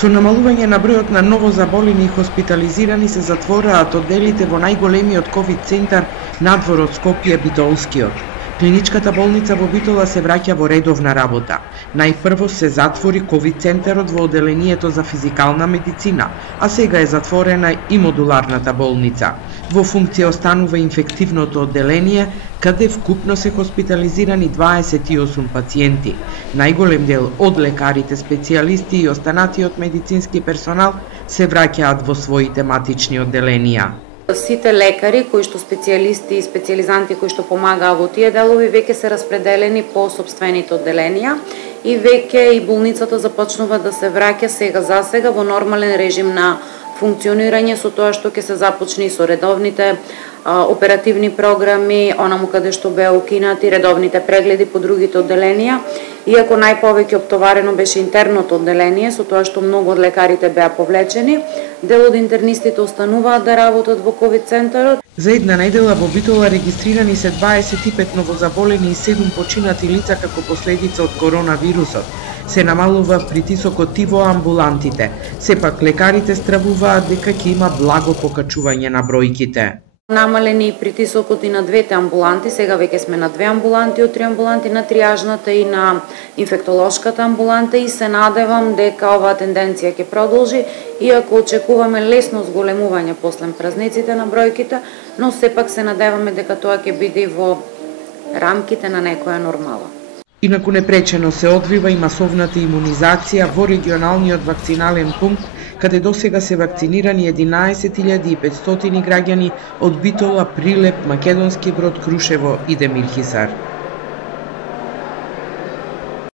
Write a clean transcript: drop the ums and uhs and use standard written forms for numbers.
Со намалување на бројот на новозаболени и хоспитализирани се затвораат одделите во најголемиот ковид центар надвор од Скопје Битолскиот. Клиничката болница во Битола се враќа во редовна работа. Најпрво се затвори ковид центарот во одделението за физикална медицина, а сега е затворена и модуларната болница. Во функција останува инфективното одделение, каде вкупно се хоспитализирани 28 пациенти. Најголем дел од лекарите специјалисти и останатиот медицински персонал се враќаат во своите матични одделенија. Сите лекари кои што специјалисти и специјализанти кои што помагаа во тие делови веќе се распределени по сопствените одделенија и веќе и болницата започнува да се враќа сега во нормален режим на функционирање, со тоа што ќе се започне со редовните оперативни програми, онаму каде што беа укинати редовните прегледи по другите одделенија. Иако најповеќе оптоварено беше интерното одделение, со тоа што многу од лекарите беа повлечени, дел од интернистите остануваат да работат во ковид центарот. За една недела во Битола регистрирани се 25 новозаболени и 7 починати лица како последица од коронавирусот. Се намалува притисокот и во амбулантите. Сепак лекарите стравуваат дека ќе има благо покачување на бројките. Намалени и притисокот и на двете амбуланти, сега веќе сме на 2 амбуланти од 3 амбуланти, на триажната и на инфектолошката амбуланта и се надевам дека оваа тенденција ќе продолжи, иако очекуваме лесно зголемување после празниците на бројките, но сепак се надеваме дека тоа ќе биде во рамките на некоја нормала. Инаку непречено се одвива и масовната имунизација во регионалниот вакцинален пункт, каде досега се вакцинирани 11.500 граѓани од Битола, Прилеп, Македонски Брод, Крушево и Демирхисар.